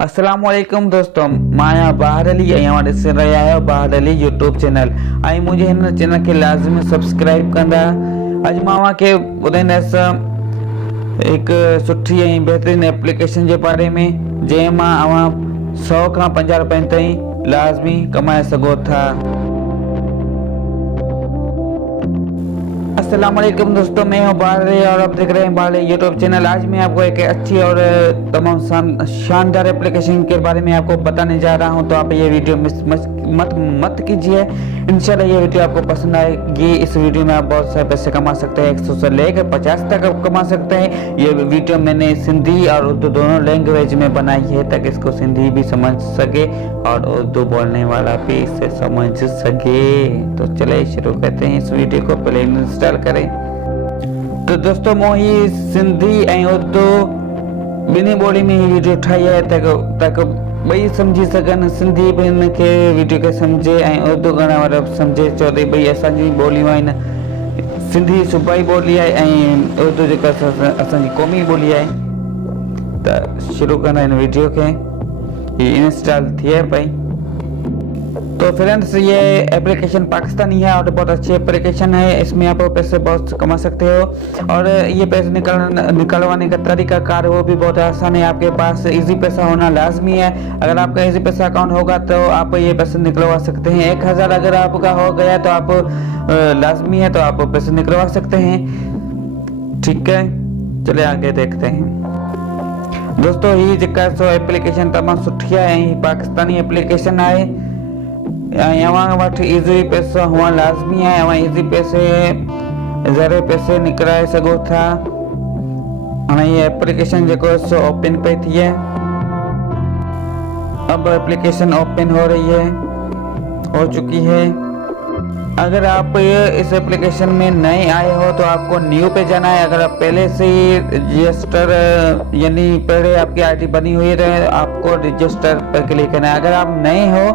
अस्सलाम वालेकुम दोस्तों, माया बाहर अली यहाँ ॾिसी रहिया आहियो बाहर अली यूट्यूब चैनल ऐं मुंहिंजे हिन चैनल खे लाज़िमी सब्सक्राइब कंदा। अॼु मां तव्हांखे ॿुधाईंदसि हिकु सुठी ऐं बहितरीन एप्लीकेशन जे बारे में जंहिं मां अवां 100 खां 50 रुपयनि ताईं लाज़मी कमाए सघो था। अस्सलाम वालेकुम दोस्तों, मैं हूँ बाहर और आप देख रहे हैं बाहर यूट्यूब चैनल। आज मैं आपको एक अच्छी और तमाम शानदार एप्लीकेशन के बारे में आपको बताने जा रहा हूँ, तो आप ये वीडियो मिस मत कीजिए। इंशाल्लाह ये वीडियो आपको पसंद आएगी। इस वीडियो में आप बहुत सारे पैसे कमा सकते हैं, 100 से लेकर 50 तक आप कमा सकते हैं। ये वीडियो मैंने सिंधी और उर्दू दोनों लैंग्वेज में बनाई है ताकि इसको सिंधी भी समझ सके और उर्दू बोलने वाला भी इसे समझ सके। तो चलिए शुरू करते हैं इस वीडियो को। पहले इंस्टॉल करें। तो दोस्तों मोही सिंधी ऐं उर्दू ॿिन्ही ॿोली में ही वीडियो ठाही है ताकि ॿई सम्झी सघनि। सिंधी भी हिनखे वीडियो खे सम्झे ऐं उर्दू करण वारो सम्झे। छो त ॿई असांजी ॿोलियूं आहिनि। सिंधी सूबाई ॿोली आहे ऐं उर्दू जेका असांजी क़ौमी ॿोली आहे। त शुरू कंदा आहिनि वीडियो खे। ये इंस्टॉल थिए पई। तो फ्रेंड्स ये एप्लीकेशन पाकिस्तानी है और बहुत अच्छी एप्लीकेशन है। इसमें आप पैसे बहुत कमा सकते हो और ये पैसे निकलवाने का तरीका कार वो भी बहुत आसान है। आपके पास इजी पैसा होना लाजमी है। अगर आपका इजी पैसा अकाउंट होगा तो आप ये पैसे निकलवा सकते हैं। 1000 अगर आपका हो गया तो आप लाजमी है तो आप पैसे निकलवा सकते हैं। ठीक है, चलिए आगे देखते हैं। दोस्तों ही जेका सो एप्लीकेशन तमाम सुठी है। पाकिस्तानी एप्लीकेशन है। यहाँ वटि इजी पैसा हुआ लाजमी है। यहाँ इजी पैसे ज़रे पैसे निकलाए सको था। हाँ ये एप्लीकेशन जो सो ओपन पे थी है। अब एप्लीकेशन ओपन हो रही है, हो चुकी है। अगर आप इस एप्लीकेशन में नए आए हो तो आपको न्यू पे जाना है। अगर आप पहले से ही रजिस्टर यानी पहले आपकी आईडी बनी हुई है आपको रजिस्टर पर क्लिक करना है। अगर आप नए हो,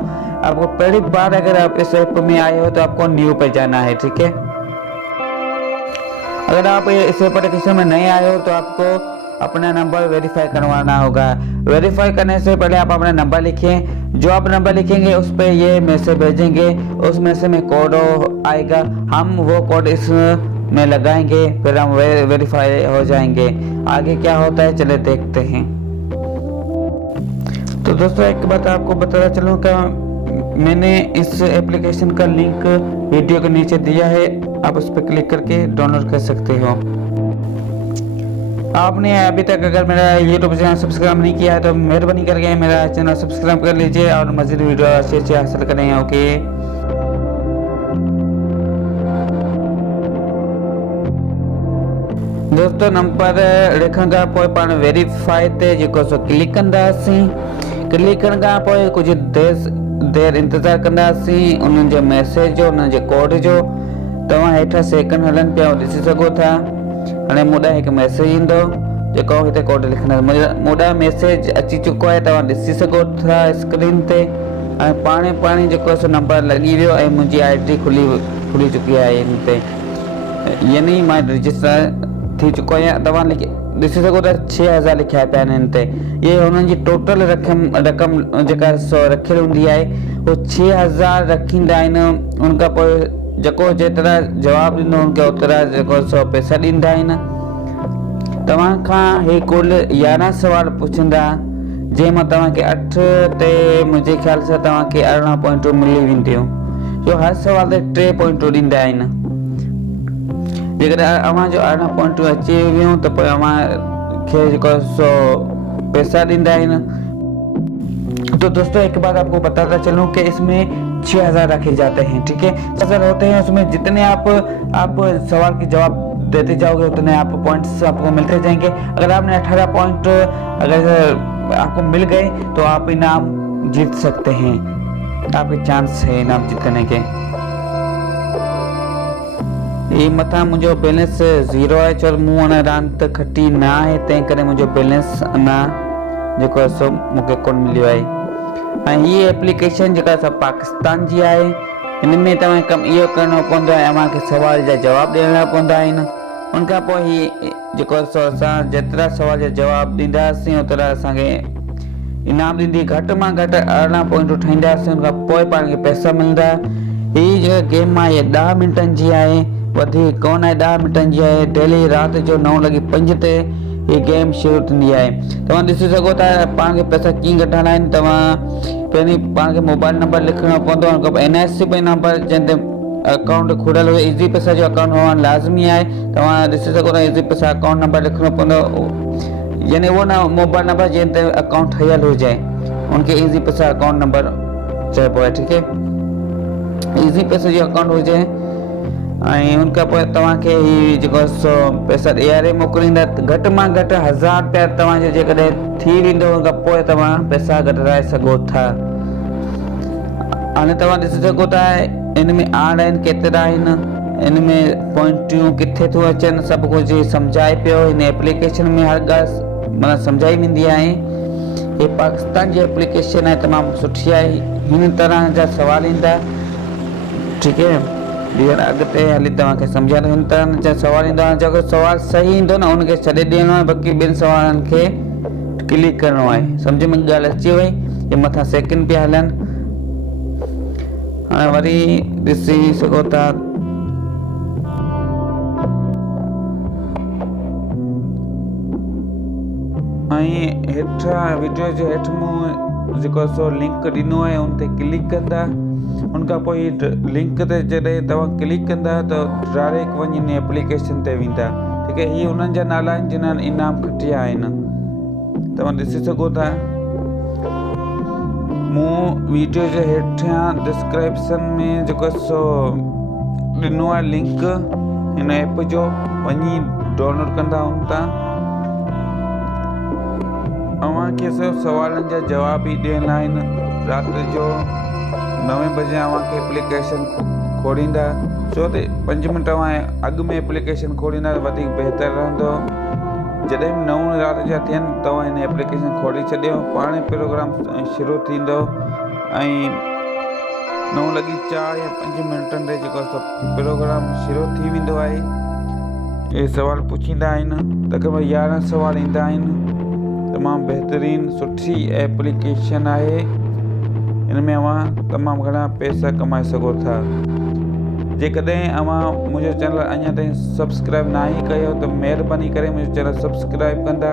आपको पहली बार अगर आप इस ऐप में आए हो तो आपको न्यू पे जाना है। ठीक है, अगर आप इस एप्लीकेशन में नए आए हो तो आपको अपना नंबर वेरीफाई करवाना होगा। वेरीफाई करने से पहले आप अपना नंबर लिखें। जो आप नंबर लिखेंगे उस पर ये मैसेज भेजेंगे। उस मैसेज में कोड आएगा, हम वो कोड इस में लगाएंगे, फिर हम वेरीफाई हो जाएंगे। आगे क्या होता है चले देखते हैं। तो दोस्तों एक बात आपको बताना चलूँ कि मैंने इस एप्लीकेशन का लिंक वीडियो के नीचे दिया है। आप उस पर क्लिक करके डाउनलोड कर सकते हो। आपने अभी तक अगर मेरा यूट्यूब चैनल सब्सक्राइब नहीं किया है तो मेहरबानी करके मेरा चैनल सब्सक्राइब कर लीजिए और मज़ीद वीडियो अच्छे हासिल करें। ओके दोस्तों, नंबर लिखण खां पोइ पाण वेरीफाई ते जेको सो क्लिक कंदासीं। क्लिक करण खां पोइ कुछ देर इंतज़ार कंदासीं उन्हनि जे मैसेज जो, उन्हनि जे कोड जो। तव्हां हेठां सेकंड हलनि पिया ॾिसी सघो था। हाणे मूं ॾांहुं हिकु मैसेज ईंदो जेको हिते कोड लिखंदा। मूं ॾांहुं मैसेज अची चुको आहे, तव्हां ॾिसी सघो था स्क्रीन ते। ऐं पाणे जेको सो नंबर लॻी वियो ऐं मुंहिंजी आईडी खुली चुकी आहे हिन ते, यानी मां रजिस्टर थी चुको आहियां। तव्हां ॾिसी सघो था 6000 लिखिया पिया आहिनि हिन ते। ये हुननि जी टोटल रक़म जेका सो रखियल हूंदी आहे वो 6000 रखींदा आहिनि। उनखां पोइ जेको जेतिरा जवाब ॾींदो उनखे ओतिरा जेको सो पैसा ॾींदा आहिनि। तव्हां खां हे कुल 11 सवाल पुछंदा, जंहिंमां तव्हांखे 8 ते मुंहिंजे ख़्याल सां तव्हांखे 18 पॉइंटूं मिली वेंदियूं। जो हर सवाल ते 3 पॉइंटूं ॾींदा आहिनि। जेकॾहिं अव्हां जो 18 पॉइंटूं अची वियूं त पोइ अव्हां खे जेको सो पैसा ॾींदा आहिनि। तो दोस्तों एक बात आपको बताता चलूं कि इसमें 6000 रखे जाते हैं। ठीक है, 6000 होते हैं। उसमें जितने आप सवाल के जवाब देते जाओगे उतने आप पॉइंट्स आपको मिलते जाएंगे। अगर आपने 18 पॉइंट अगर आपको मिल गए तो आप इनाम जीत सकते हैं। आपके चांस है इनाम जीतने के। ये मथा मुझे बैलेंस 0 है। चल मूं अन रांदि खटी ना है, तंहिं करे मुझे बैलेंस अना जेको सो मूंखे कोन मिलियो आहे। ऐं हीअ एप्लीकेशन जेका सो पाकिस्तान जी आहे। हिन में तव्हां कमु इहो करिणो पवंदो आहे, अव्हांखे सवाल जा जवाब ॾियणा पवंदा आहिनि। उनखां पोइ हीअ जेको सो असां जेतिरा सवाल जा जवाब ॾींदासीं ओतिरा असांखे इनाम दी घट में घट 18 पॉइंटूं ठाहींदासीं उन खां पोइ पाण खे पैसा मिलंदा। हीअ जेका गेम आहे इहा 10 मिंटनि जी आहे, वधीक कोन आहे, 10 मिंटनि जी आहे। डेली राति जो 9:05 ते ये गेम शुरू थींदी आहे। तव्हां ॾिसी सघो था पाण खे पैसा कीअं कढाइणा आहिनि। तव्हां पहिरीं पाण खे मोबाइल नंबर लिखणो पवंदो, हुन खां पोइ NIC नंबर जंहिं ते अकाउंट खुलियल हुजे, ईज़ी पैसा जो अकाउंट हुअणु लाज़मी आहे। तव्हां ॾिसी सघो था ईज़ी पैसा अकाउंट नंबर लिखणो पवंदो, यानी उहो न मोबाइल नंबर जंहिं ते अकाउंट ठहियल हुजे उनखे ईज़ी पैसा अकाउंट नंबर चइबो आहे। ठीकु है, ईज़ी पैसे जो अकाउंट हुजे ऐं उन खां पोइ तव्हांखे हीअ जेको सो पैसा ॾियारे मोकिलींदा। घटि मां घटि 1000 रुपया तव्हांजो जेकॾहिं थी वेंदो उन खां पोइ तव्हां पैसा कढाए सघो था। हाणे तव्हां ॾिसी सघो था इन में आहिनि केतिरा आहिनि, इन में पॉइंटियूं किथे थियूं अचनि, सभु कुझु सम्झाए पियो। हिन एप्लीकेशन में हर ॻाल्हि माना सम्झाई वेंदी आहे। ये पाकिस्तान जी एप्लीकेशन आहे, तमामु सुठी आहे। हिन तरह जा सवाल ईंदा, ठीकु है, ॿीहर अॻिते हली तव्हांखे सम्झाईंदो। हिन तरह जा सवाल ईंदा, जेको सवाल सही ईंदो न उनखे छॾे ॾियणो आहे, बाक़ी ॿियनि सवालनि खे क्लिक करिणो आहे। सम्झ में ॻाल्हि अची वई। ये मथां सेकंड पिया हलनि। हाणे वरी ॾिसी सघो था ऐं हेठां वीडियो जे हेठि मूं जेको सो लिंक ॾिनो आहे उन ते क्लिक कंदा। उन खां पोइ लिंक ते जॾहिं तव्हां क्लिक कंदा त डायरेक्ट वञी हिन एप्लीकेशन ते वेंदा। ठीकु है, हीअ उन्हनि जा नाला आहिनि जिन्हनि इनाम खटिया आहिनि। तव्हां ॾिसी सघो था मूं वीडियो जे हेठियां डिस्क्रिप्शन में जेको सो ॾिनो आहे लिंक हिन ऐप जो, वञी डाउनलोड कंदा हुन तां। अव्हांखे सभु सवालनि जा जवाब ई ॾियणा आहिनि। राति जो 9 बजे अव्हांखे एप्लीकेशन खोलींदा, छो त 5 मिंट तव्हां अॻु में एप्लीकेशन खोलींदा त वधीक बहितर रहंदो। जॾहिं बि 9 राति जा थियनि तव्हां हिन एप्लीकेशन खोले छॾियो, पाण प्रोग्राम शुरू थींदो ऐं 9:04 या 5 मिंटनि ते जेको प्रोग्राम शुरू थी वेंदो आहे। इहे सवाल पुछींदा आहिनि, तक़रीबन 11 सवाल ईंदा आहिनि। तमामु बहितरीनु सुठी एप्लीकेशन आहे। इन में अव्हां तमामु घणा पैसा कमाए सघो था। जेकॾहिं अव्हां मुंहिंजो चैनल अञा ताईं सब्सक्राइब न ई कयो त महिरबानी करे मुंहिंजो चैनल सब्सक्राइब कंदा।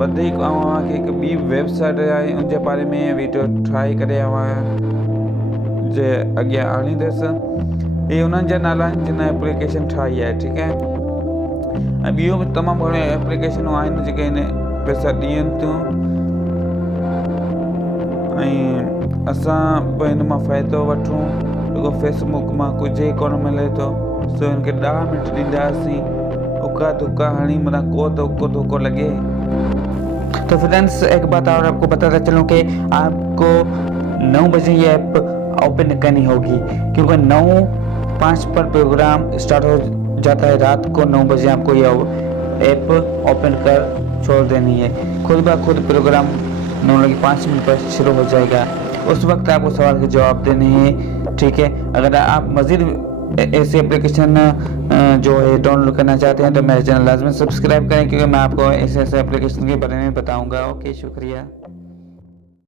वधीक अव्हांखे हिकु ॿी वेबसाइट आहे उन जे बारे में वीडियो ठाहे करे अव्हां जे अॻियां आणींदुसि। हीअ उन्हनि जा नाला आहिनि जिन एप्लीकेशन ठाही आहे। ठीकु है, ऐं ॿियूं बि तमामु घणियूं एप्लीकेशनूं आहिनि जेके हिन पैसा ॾियनि थियूं ऐं असां बि हिन मां फ़ाइदो वठूं। जेको फेसबुक मां कुझु ई कोन मिले थो, सो हिनखे 10 मिंट ॾींदासीं, उका धुका हणी माना को धोखो लगे। तो फ्रेंड्स एक बात और आपको बताता चलूं कि आपको 9 बजे ये ऐप ओपन करनी होगी, क्योंकि 9:05 पर प्रोग्राम स्टार्ट हो जाता है। रात को 9 बजे आपको ये ऐप ओपन कर छोड़ देनी है। खुद ब खुद प्रोग्राम 9:05 पर शुरू हो जाएगा। उस वक्त आपको सवाल के जवाब देने हैं। ठीक है, अगर आप मज़ीद ऐसे एप्लीकेशन जो है डाउनलोड करना चाहते हैं तो मेरे चैनल लाजमी सब्सक्राइब करें, क्योंकि मैं आपको ऐसे एप्लीकेशन के बारे में बताऊंगा। ओके, शुक्रिया।